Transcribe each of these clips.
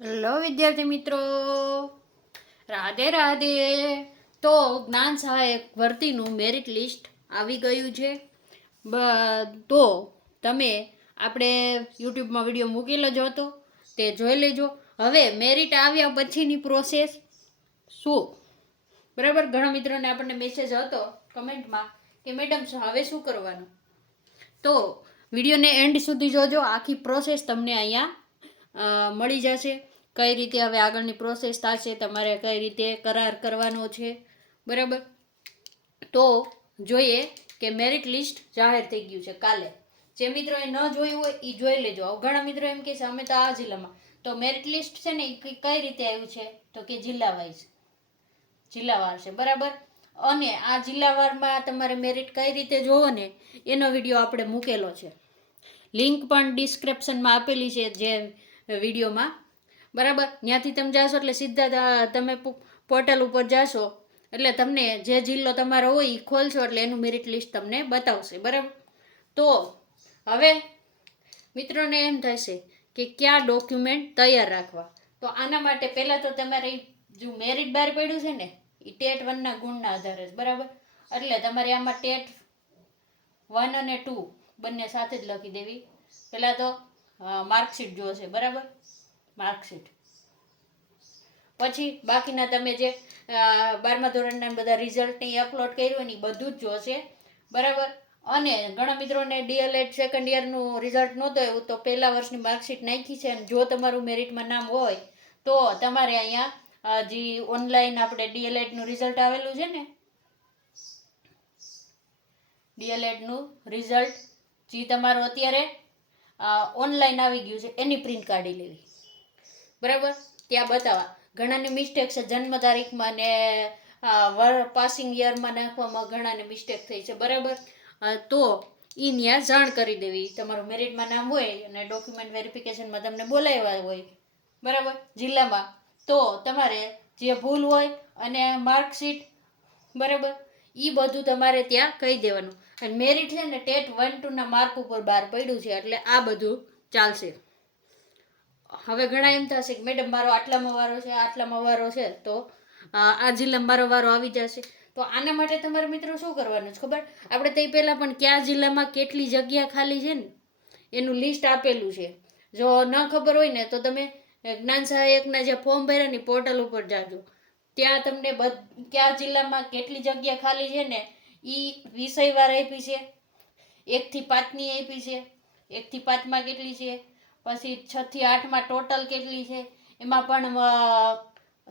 Hello વિદ્યાર્થી મિત્રો, રાધે રાધે. તો જ્ઞાન સહાયક ભરતીનું મેરિટ લિસ્ટ આવી ગયું છે. તો તમે આપણે યુટ્યુબમાં વિડીયો મૂકેલો જ હતો, તે જોઈ લેજો. હવે મેરિટ આવ્યા પછીની પ્રોસેસ શું, બરાબર. ઘણા મિત્રોને આપણને મેસેજ હતો કમેન્ટમાં કે મેડમ હવે શું કરવાનું. તો વિડીયોને એન્ડ સુધી જોજો, આખી પ્રોસેસ તમને અહીંયા મળી જશે. કઈ રીતે હવે આગળની પ્રોસેસ થશે, તમારે કઈ રીતે કરાર કરવાનો છે, બરાબર. તો જોઈએ કે મેરિટ લિસ્ટ જાહેર થઈ ગયું છે કાલે. જે મિત્રોએ ન જોયું હોય એ જોઈ લેજો. ઘણા મિત્રો એમ કહે છે અમે તો આ જિલ્લામાં, તો મેરિટ લિસ્ટ છે ને એ કઈ રીતે આવ્યું છે તો કે જિલ્લા વાઇઝ, જિલ્લાવાર છે, બરાબર. અને આ જિલ્લાવારમાં તમારે મેરિટ કઈ રીતે જોવો ને એનો વિડીયો આપણે મૂકેલો છે. લિંક પણ ડિસ્ક્રિપ્શનમાં આપેલી છે જે વિડીયોમાં, બરાબર. ત્યાંથી તમે જાશો એટલે સીધા તમે પોર્ટલ ઉપર જાશો એટલે તમને જે જિલ્લો તમારો હોય એ ખોલશો એટલે એનું મેરિટ લિસ્ટ તમને બતાવશે, બરાબર. તો હવે મિત્રોને એમ થશે કે કયા ડોક્યુમેન્ટ તૈયાર રાખવા. તો આના માટે પહેલાં તો તમારે જો મેરિટ બહાર પડ્યું છે ને એ ટેટ 1ના ગુણના આધારે છે, બરાબર. એટલે તમારે આમાં ટેટ 1 અને 2 બંને સાથે જ લખી દેવી. પહેલાં તો માર્કશીટ જોશે, બરાબર, માર્કશીટ. પછી બાકીના તમે જે 12મા ધોરણના બધા રિઝલ્ટ ને અપલોડ કર્યું હોય ને બધું જ જોશે, બરાબર. અને ઘણા મિત્રોને ડીએલએડ સેકન્ડ યરનું રિઝલ્ટ નહોતું આવ્યું તો પહેલા વર્ષની માર્કશીટ નાખી છે. અને જો તમારું મેરિટમાં નામ હોય તો તમારે અહીંયા જે ઓનલાઈન આપણે ડીએલએડનું રિઝલ્ટ આવેલું છે ને, ડીએલએડનું રિઝલ્ટ જે તમારું અત્યારે ઓનલાઈન આવી ગયું છે એની પ્રિન્ટ કાઢી લેવી, બરાબર. ત્યાં બતાવવા ઘણાની મિસ્ટેક છે જન્મ તારીખમાં ને પાસિંગ યરમાં નાખવામાં ઘણાને મિસ્ટેક થઈ છે, બરાબર. તો એ ત્યાં જાણ કરી દેવી. તમારું મેરિટમાં નામ હોય અને ડોક્યુમેન્ટ વેરિફિકેશનમાં તમને બોલાવ્યા હોય, બરાબર, જિલ્લામાં, તો તમારે જે ભૂલ હોય અને માર્કશીટ, બરાબર, એ બધું તમારે ત્યાં કહી દેવાનું. અને મેરિટ છે ને ટેટ 1-2ના માર્ક ઉપર બહાર પડ્યું છે એટલે આ બધું ચાલશે. હવે ઘણા એમ થશે કે મેડમ મારો આટલામાં વારો છે, આટલામાં વારો છે, તો આ જિલ્લામાં મારો વારો આવી જશે. તો આના માટે તમારે મિત્રો શું કરવાનું છે ખબર? આપણે તે પહેલાં પણ કયા જિલ્લામાં કેટલી જગ્યા ખાલી છે ને એનું લિસ્ટ આપેલું છે. જો ન ખબર હોય ને તો તમે જ્ઞાન સહાયકના જે ફોર્મ ભર્યા ને પોર્ટલ ઉપર જાજો. ત્યાં તમને કયા જિલ્લામાં કેટલી જગ્યા ખાલી છે ને એ વિષયવાર આપી છે. 1 થી 5ની આપી છે. 1 થી 5માં કેટલી છે, પછી 6 થી 8માં ટોટલ કેટલી છે, એમાં પણ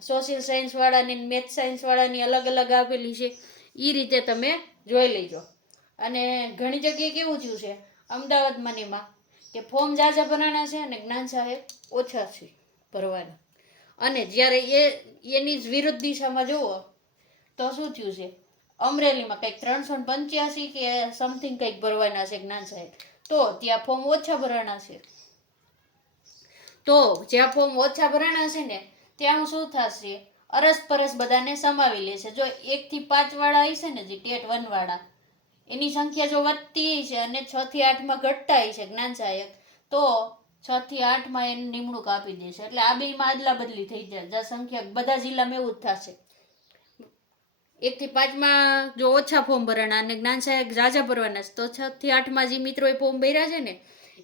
સોશિયલ સાયન્સવાળાની મેથ સાયન્સવાળાની અલગ અલગ આપેલી છે. એ રીતે તમે જોઈ લેજો. અને ઘણી જગ્યાએ કેવું થયું છે અમદાવાદમાં એમાં કે ફોર્મ જાજા ભરાણા છે અને જ્ઞાન સહાયક ઓછા છે ભરવાના. અને જ્યારે એની જ વિરુદ્ધ દિશામાં જુઓ તો શું થયું છે, અમરેલીમાં કંઈક 385 કે સમથિંગ કંઈક ભરવાના છે જ્ઞાન સહાયક, તો ત્યાં ફોર્મ ઓછા ભરાણા છે. તો જ્યાં ફોર્મ ઓછા ભરાણા છે ને ત્યાં શું થશે, અરસપરસ બધાને સમાવી લેશે. જો 1 થી 5 વાળા હશે ને જે ટેટ 1 વાળા એની સંખ્યા જો વધતી છે અને 6 થી 8માં ઘટતા છે જ્ઞાન સહાયક, તો 6 થી 8માં એની નિમણૂક આપી દેશે. એટલે આ બેમાં અદલા બદલી થઈ જાય. સંખ્યા બધા જિલ્લામાં એવું જ થશે. 1 થી 5માં જો ઓછા ફોર્મ ભરાણા અને જ્ઞાન સહાયક ઝાઝા ભરવાના છે તો 6 થી 8માં જે મિત્રોએ ફોર્મ ભર્યા છે ને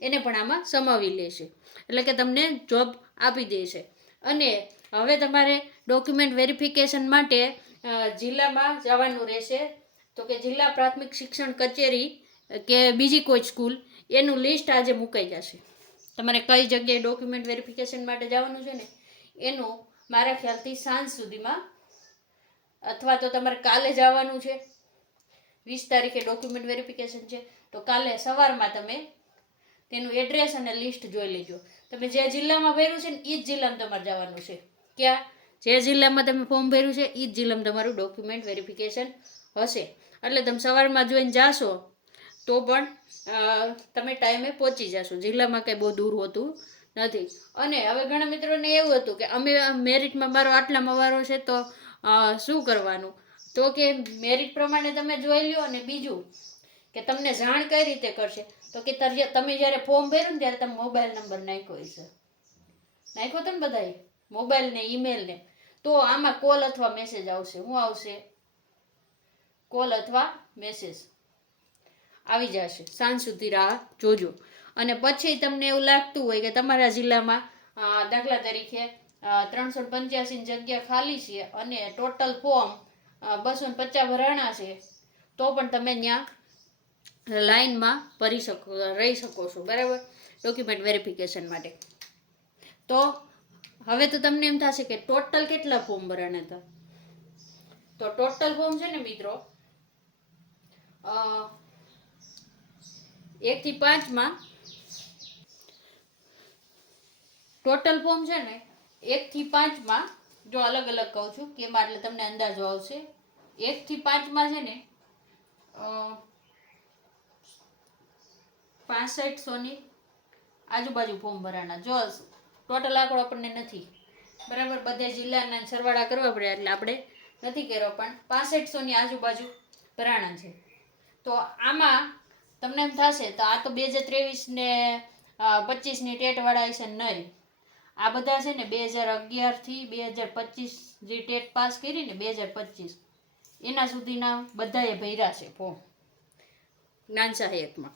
એને પણ આમાં સમાવી લેશે. એટલે કે તમને જોબ આપી દેશે. અને હવે તમારે ડોક્યુમેન્ટ વેરિફિકેશન માટે જિલ્લામાં જવાનું રહેશે. તો કે જિલ્લા પ્રાથમિક શિક્ષણ કચેરી કે બીજી કોઈ સ્કૂલ એનું લિસ્ટ આજે મુકાઈ જશે. તમારે કઈ જગ્યાએ ડોક્યુમેન્ટ વેરિફિકેશન માટે જવાનું છે ને એનું મારા ખ્યાલથી સાંજ સુધીમાં, અથવા તો તમારે કાલે જવાનું છે. 20 તારીખે ડોક્યુમેન્ટ વેરિફિકેશન છે તો કાલે સવારમાં તમે તેનું એડ્રેસ અને લિસ્ટ જોઈ લેજો. તમે જે જિલ્લામાં ભર્યું છે ને એ જ જિલ્લામાં તમારે જવાનું છે. ક્યાં? જે જિલ્લામાં તમે ફોર્મ ભર્યું છે એ જ જિલ્લામાં તમારું ડોક્યુમેન્ટ વેરિફિકેશન હશે. એટલે તમે સવારમાં જોઈને જાશો તો પણ તમે ટાઈમે પહોંચી જશો. જિલ્લામાં કંઈ બહુ દૂર હોતું નથી. અને હવે ઘણા મિત્રોને એવું હતું કે અમે મેરિટમાં મારો આટલામાં વારો છે તો શું કરવાનું? તો કે મેરિટ પ્રમાણે તમે જોઈ લ્યો. અને બીજું કે તમને જાણ કઈ રીતે કરશે તો કે તમે જ્યારે ફોર્મ ભર્યું ને ત્યારે તમે મોબાઈલ નંબર નાખ્યો હશે. નાખ્યો તો ને બધાએ, મોબાઈલ ને ઈમેલ ને, તો આમાં કોલ અથવા મેસેજ આવશે. શું આવશે? કોલ અથવા મેસેજ આવી જશે. સાંજ સુધી રાહ જોજો. અને પછી તમને એવું લાગતું હોય કે તમારા જિલ્લામાં દાખલા તરીકે 385 જગ્યા ખાલી છે અને ટોટલ ફોર્મ 250 ભરાણા છે, તો પણ તમે ત્યાં લાઈનમાં રહી શકો છો, બરાબર, ડોક્યુમેન્ટ વેરિફિકેશન માટે. તો હવે તો તમને એમ થશે કે ટોટલ કેટલા ફોર્મ ભરાણા હતા. તો ટોટલ ફોર્મ છે ને મિત્રો 1 થી 5 માં ટોટલ ફોર્મ છે ને 1 થી 5 માં, જો અલગ અલગ કહું છું કે એટલે તમને અંદાજો આવશે. 1 થી 5 માં છે ને 6500 ની આજુબાજુ ફોર્મ ભરાણા. જો ટોટલ આંકડો આપણને નથી, બરાબર, બધા જિલ્લાના સરવાળા કરવા પડે એટલે આપણે નથી કર્યો, પણ 6500 ની આજુબાજુ ભરાણા છે. તો આમાં તમને એમ થશે તો આ તો 2023 ને 25 ની ટેટ વાળા છે નહીં. આ બધા છે ને 2011 થી 2025 જે ટેટ પાસ કરી ને 2025 એના સુધીના બધાએ ભર્યા છે ફોર્મ જ્ઞાન સહાયકમાં.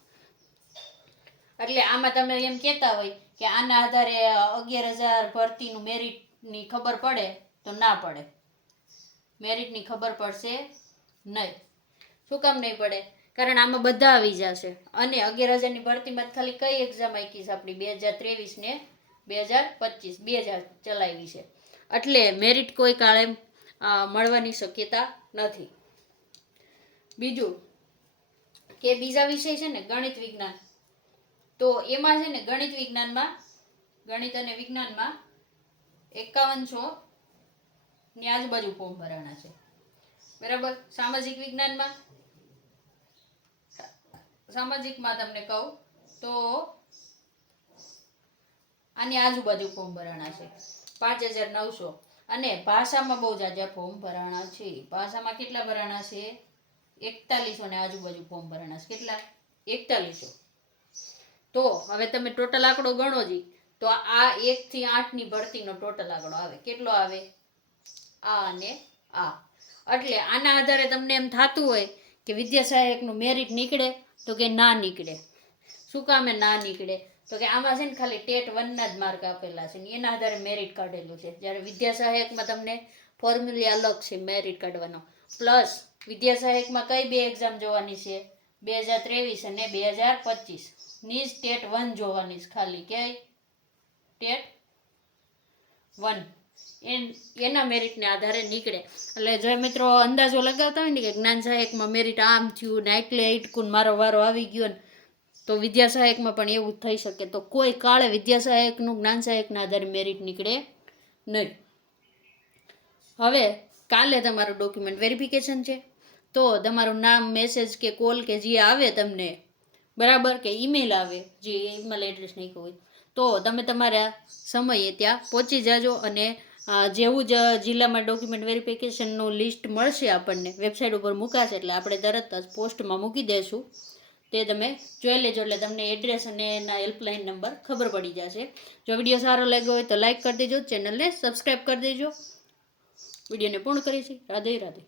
એટલે આમાં તમે એમ કહેતા હોય કે આના આધારે 11,000 ભરતીનું મેરિટની ખબર પડે, તો ના પડે. મેરિટની ખબર પડશે નહીં. શું કામ નહીં પડે? કારણ આમાં બધા આવી જશે. અને 11,000 ની ભરતીમાં ખાલી કઈ એક્ઝામ આપી છે આપણી? 2023 ને 2025 2000 ચલાવી છે. એટલે મેરિટ કોઈ કાળે મળવાની શક્યતા નથી. બીજું કે બીજા વિષય છે ને ગણિત વિજ્ઞાન, તો એમાં છે ને ગણિત અને વિજ્ઞાનમાં 5100 ની આજુબાજુ ફોર્મ ભરાણા છે, બરાબર. સામાજિકમાં તમને કહું તો આની આજુબાજુ ફોર્મ ભરાણા છે 5900. અને ભાષામાં બહુ જાજા ફોર્મ ભરાણા છે. ભાષામાં કેટલા ભરાણા છે? 4100 ને આજુબાજુ ફોર્મ ભરાણા છે. કેટલા? 4100. તો હવે તમે ટોટલ આંકડો ગણો જી, તો આ 1 થી 8 ની ભરતીનો ટોટલ આંકડો આવે. કેટલો આવે? આ અને આ. એટલે આના આધારે તમને એમ થતું હોય કે વિદ્યા સહાયકનું મેરિટ નીકળે, તો કે ના નીકળે. શું કામે ના નીકળે? તો કે આમાં છે ને ખાલી ટેટ 1 ના જ માર્ક આપેલા છે ને એના આધારે મેરિટ કાઢેલું છે. જ્યારે વિદ્યા સહાયકમાં તમને ફોર્મ્યુલા અલગ છે મેરિટ કાઢવાનો. પ્લસ વિદ્યા સહાયકમાં કઈ બે એક્ઝામ જોવાની છે? 2023 અને 2025 ની ટેટ 1 જોવાની છે ખાલી. કે ટેટ 1 એના મેરિટને આધારે નીકળે. એટલે જો મિત્રો અંદાજો લગાવતા હોય ને કે જ્ઞાન સહાયકમાં મેરિટ આમ થયું ને એટલે ઇટકુન મારો વારો આવી ગયો ને, તો વિદ્યા સહાયકમાં પણ એવું થઈ શકે. તો કોઈ કાળે વિદ્યા સહાયકનું જ્ઞાન સહાયકના આધારે મેરિટ નીકળે નહીં. હવે કાલે તમારું ડોક્યુમેન્ટ વેરિફિકેશન છે, તો તમારું નામ, મેસેજ કે કોલ કે જે આવે તમને, બરાબર, કે ઈમેલ આવે, જે ઈમેલ એડ્રેસ નાખ્યું હોય, તો તમે તમારા સમયે ત્યાં પહોંચી જાજો. અને જેવું જ જિલ્લામાં ડોક્યુમેન્ટ વેરિફિકેશનનું લિસ્ટ મળશે આપણને, વેબસાઇટ ઉપર મુકાશે, એટલે આપણે તરત જ પોસ્ટમાં મૂકી દઈશું. તે તમે જોઈ લેજો, એટલે તમને એડ્રેસ અને એના હેલ્પલાઇન નંબર ખબર પડી જશે. જો વિડીયો સારો લાગ્યો હોય તો લાઇક કરી દેજો, ચેનલને સબસ્ક્રાઈબ કરી દેજો. વિડીયોને પૂર્ણ કરીશું. રાધે રાધે.